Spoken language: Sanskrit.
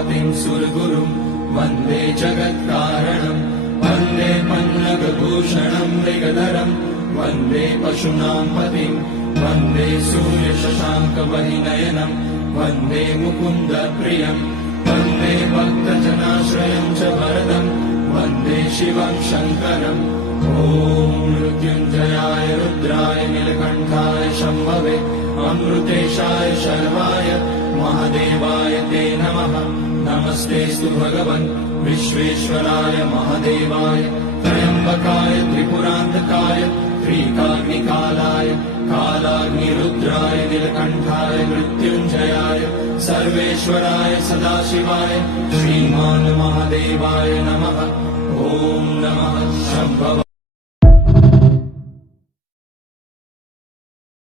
पतिं सुरगुरुं वन्दे जगत्कारणं वन्दे पन्नगभूषणं मृगधरं वन्दे पशूनां पतिं वन्दे सूर्यशशाङ्कवहिनयनं वन्दे मुकुन्दप्रियं वन्दे भक्तजनाश्रयं च वरदं वन्दे शिवं शङ्करम् ॐ मृत्युञ्जयाय रुद्राय नीलकण्ठाय शम्भवे अमृतेशाय शर्वाय महादेवाय ते नमः। नमस्तेऽस्तु भगवन् विश्वेश्वराय महादेवाय त्र्यम्बकाय त्रिपुरान्तकाय त्रिकाग्निकालाय कालाग्निरुद्राय नीलकण्ठाय मृत्युञ्जयाय सर्वेश्वराय सदाशिवाय श्रीमान् महादेवाय नमः। ॐ नमः शम्भवे।